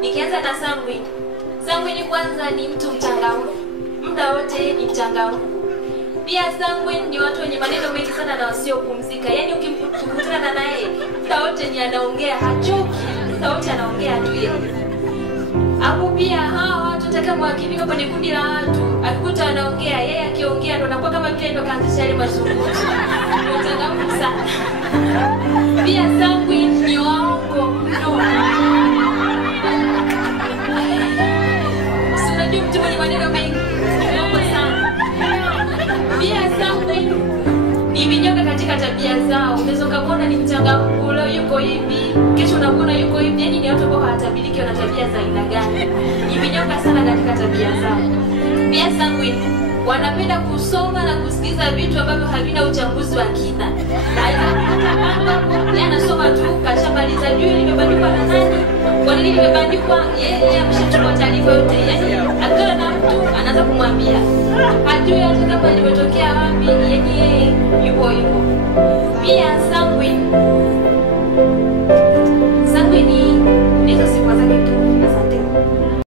Nikianza na Sanguine. Sanguine kwanza ni mtu mchangamfu. Muda wote ni mchangamfu. Pia Sanguine ni watu wenye maneno mengi sana na wasiopumzika. Yaani ukimkutana naye, muda wote ni anaongea, hachoki. Muda wote anaongea tu yeye. Hapo pia hawa watu nataka mwakilika kwenye kundi la watu. Akikuta anaongea, yeye akiongea ndo anakuwa kama vile ndo kaanzisha ile mazungumzo. Ni mchangamfu sana. Pia Sanguine ni waongo mno. Unajua mtu mwenye maneno mengi, waongo sana. Pia Sanguine ni vinyonga katika tabia zao. Unaweza kumwona ni mchangamfu, leo yuko hivi, kesho unamuona yuko hivi. Yaani ni watu ambao hawatabiriki wana tabia za aina gani. Ni vinyonga sana katika tabia zao. Pia Sanguine wanapenda kusoma na kusikiza vitu ambavyo havina uchambuzi wa kina. Yeye anasoma tu kashamaliza juu limebandikwa na nani? Kwa nini limebandikwa? Yeye ameshachukua taarifa yote. Yaani akiona na mtu anaanza kumwambia. Hajui hata kama limetokea wapi. Yaani